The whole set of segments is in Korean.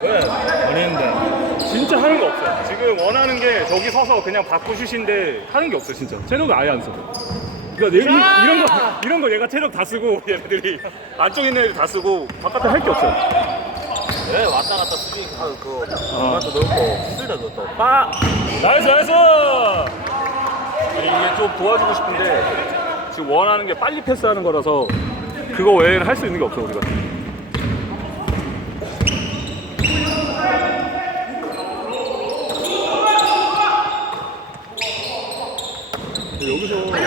왜? 안 했는데. 진짜 하는 거 없어. 지금 원하는 게 저기 서서 그냥 받고 슛인데 하는 게 없어 진짜. 체력을 아예 안 써. 그러니까 내, 이, 이런 거 이런 거 얘가 체력 다 쓰고 얘네들이 안쪽에 있는 애들 다 쓰고 바깥에 할 게 없어. 왜 왔다 갔다 수비 하고 그거 중간도 넓고 힘들다 그것도. 빠! 나이스 나이스! 이게 좀 도와주고 싶은데 지금 원하는 게 빨리 패스하는 거라서 그거 외에는 할 수 있는 게 없어 우리가. 여기서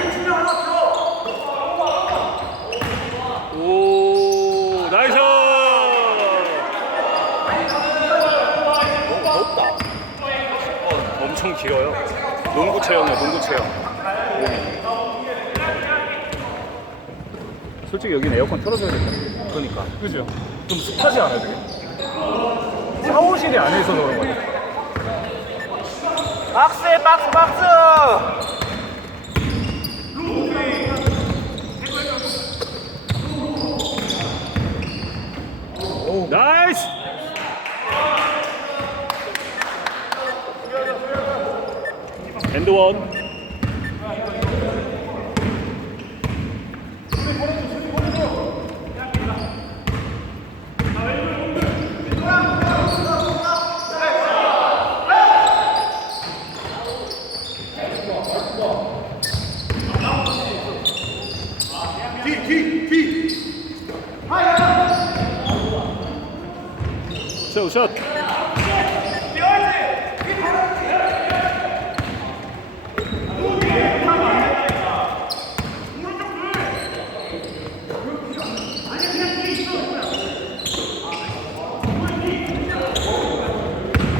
오 나이스! 높다. 엄청 길어요. 농구 체형이야, 농구 체형. 솔직히 여기는 에어컨 틀어줘야겠다. 그러니까. 그죠? 좀 습하지 않아요, 되게? 샤워실이 안에 있어서 그런. 박스에 박스 박스. 나이스! 엔드원. 샷, 샷.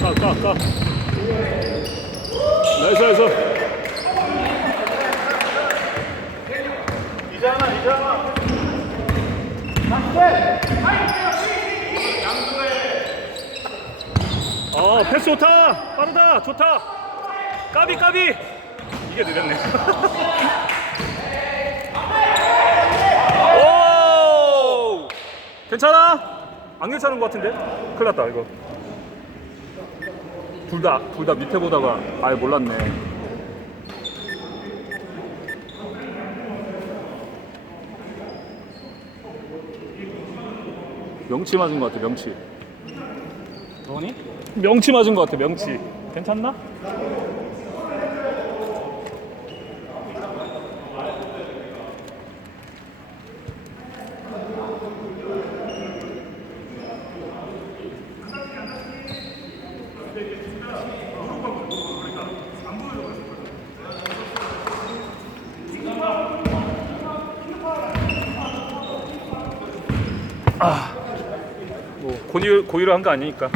까, 까, 까. 나이스, 나이스. 어, 패스 좋다. 빠르다. 좋다. 까비, 까비. 이게 느렸네. 오! 괜찮아? 안 괜찮은 것 같은데? 큰일 났다, 이거. 둘 다, 둘 다 밑에 보다가 아예 몰랐네. 명치 맞은 것 같아, 명치. 뭐니? 명치 맞은 것 같아, 명치. 괜찮나? 뭐 고의로, 고의로 한 거 아니니까.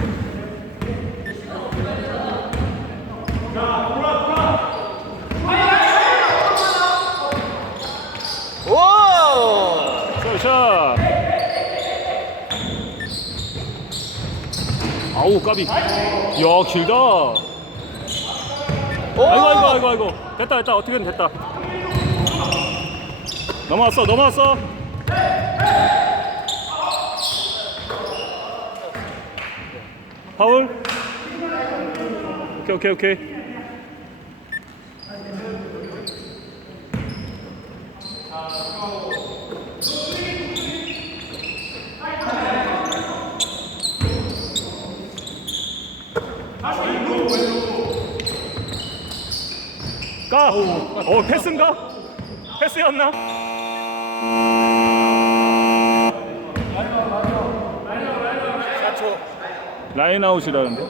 오. 샷! 아우 까비. 야 길다. 오. 아이고 아이고 아이고 아이고. 됐다 됐다 어떻게든 됐다. 넘어왔어 넘어왔어. 파울. 오케이 오케이 오케이. 까. 어 패스인가? 패스였나? 라인 아웃이라는데.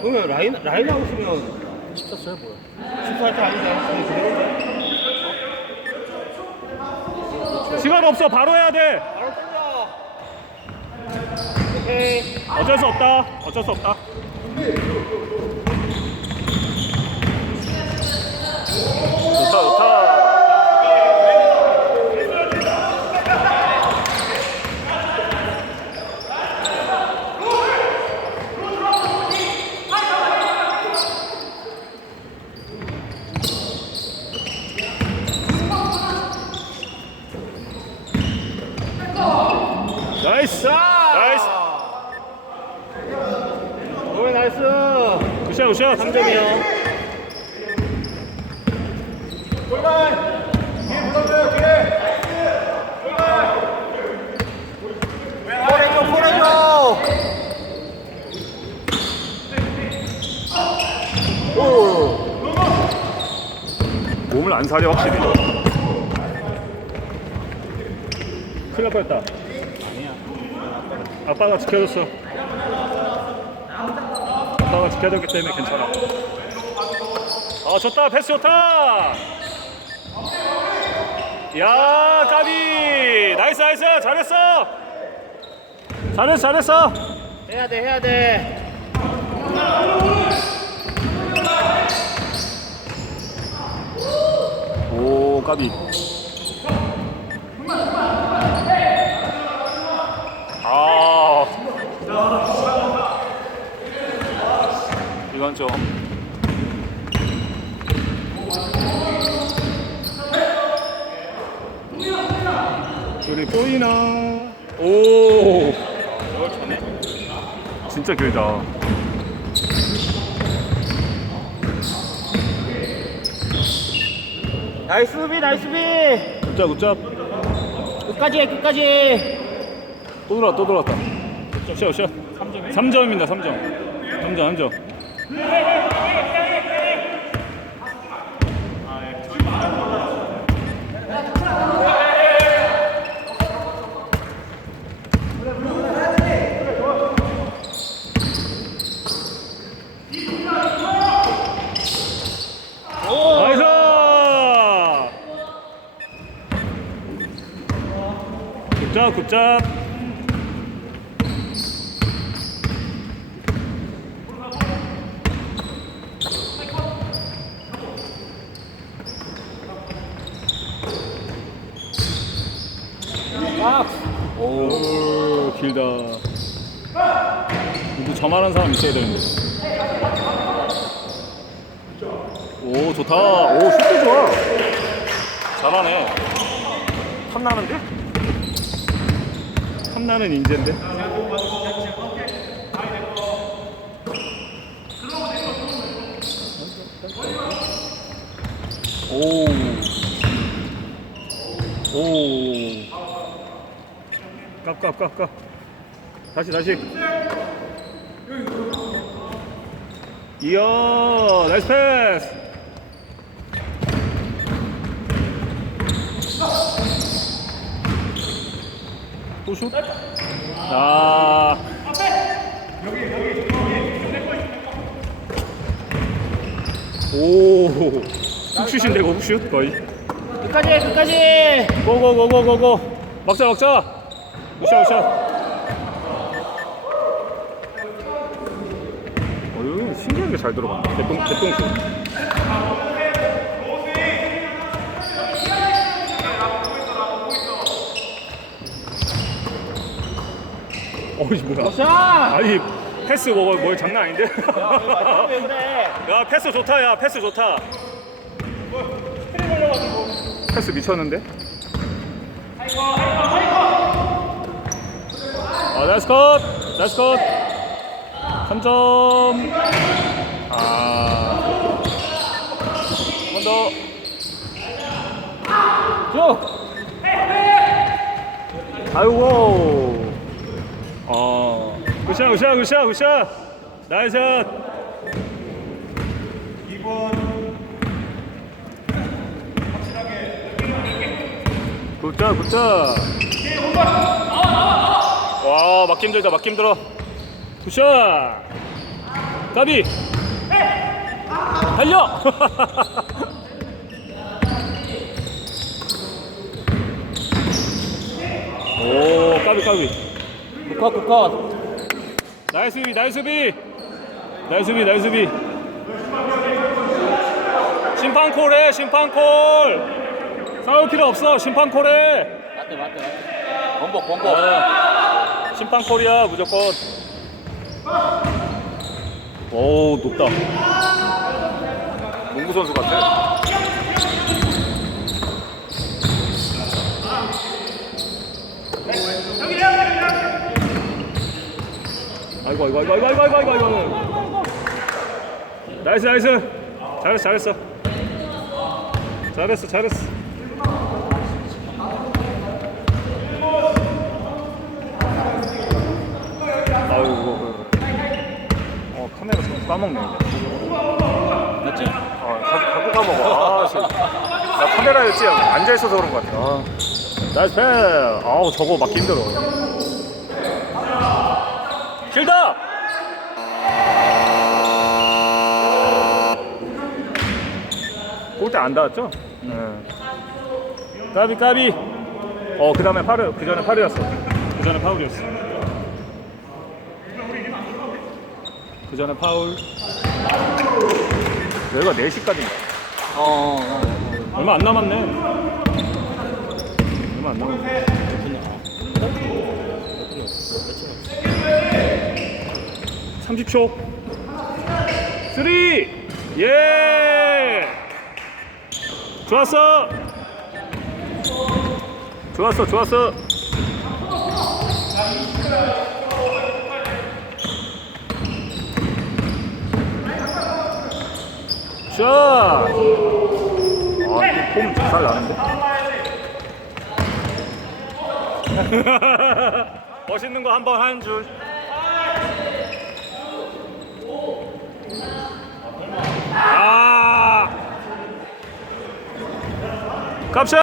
그러면 라인 라인 아웃이면 14초야 뭐야? 14초 아니잖아. 시간 없어 바로 해야 돼. 던져. 오케이. 어쩔 수 없다. 어쩔 수 없다 좋다. 나이스! 나이스. 굿샷 굿샷 3점이요 포레죠, 포레죠. 오. 몸을 안 사려 확실히. 큰일 날 뻔했다. 아빠가 지켜줬어. 아빠가 지켜줬기 때문에 괜찮아. 아 좋다. 패스 좋다. 야 까비. 나이스 나이스. 잘했어. 잘했어 잘했어. 해야 돼, 해야 돼. 오 까비. 아. 이건 좀. 우리 보이나? 오. 진짜 길다 나이스 수비, 나이스 수비. 굿잡 굿잡 끝까지 해, 끝까지. 또 들어왔다 또 들어왔다 샷 샷. 3점입니다 3점 3점 3점 나이스 굿잡 굿잡 오 길다. 누구 저만한 사람 있어야 되는데. 오 좋다. 오 슛도 좋아. 잘하네. 탐나는데? 탐나는 인재인데 오. 오. 깝깝깝깝. 다시 다시. 이야, 나이스 패스. 슛? 아. 오. 훅슛인데 이거 훅슛 거의. 끝까지 해, 끝까지. 고고고고고고 막자 막자 우샤 우샤 어휴 신기하게 잘 들어간다 개똥 개똥수 어이 뭐야 자. 아니 패스 뭐, 뭐 장난 아닌데? 야 패스 좋다 야 패스 좋다. 패스 미쳤는데? 아 나이스 컷! 나이스 컷! 3점! 아한번더. 쭉. 아이고 어. 굿샷 굿샷 굿샷 굿샷. 나이스 샷. 굿샷 굿샷. 와 막기 힘들다 막기 힘들어. 굿샷. 까비. 달려. 오 까비 까비 굿컷, 굿컷. 나이스 비 나이스 비. 나이스 비 나이스 비. 심판 콜해 심판 콜. 싸울 필요 없어 심판 콜해 맞대, 맞대, 맞대. 번복, 번복. 어, 심판 콜이야 무조건. 오 높다. 농구 선수 같아 아이고 아이고 아이고 아이고 아이고 아이고 아이고 나이스 나이스. 잘했어 잘했어. 잘했어 잘했어. 아이고 어 카메라 좀 까먹네. 맞지? 어 자꾸 까먹어. 아 진짜 나 카메라였지 앉아있어서 그런 것 같아. 아. 나이스 팬 아우 저거 막기 힘들어. 골대 안 닿았죠? 네. 까비 까비 어 그 다음에 파울 그 전에 파울이었어 그 전에 파울이었어 그 전에 파울 여기가 4시까지인가 어, 어, 어. 얼마 안 남았네 얼마 안 남았네 그렇군요. 몇 분이었어? 몇 분? 30초 3 예! 좋았어 좋았어 좋았어 샷! 아, 폼잘 나는데? 멋있는 거 한 번 한 줄. 아! 깝샷!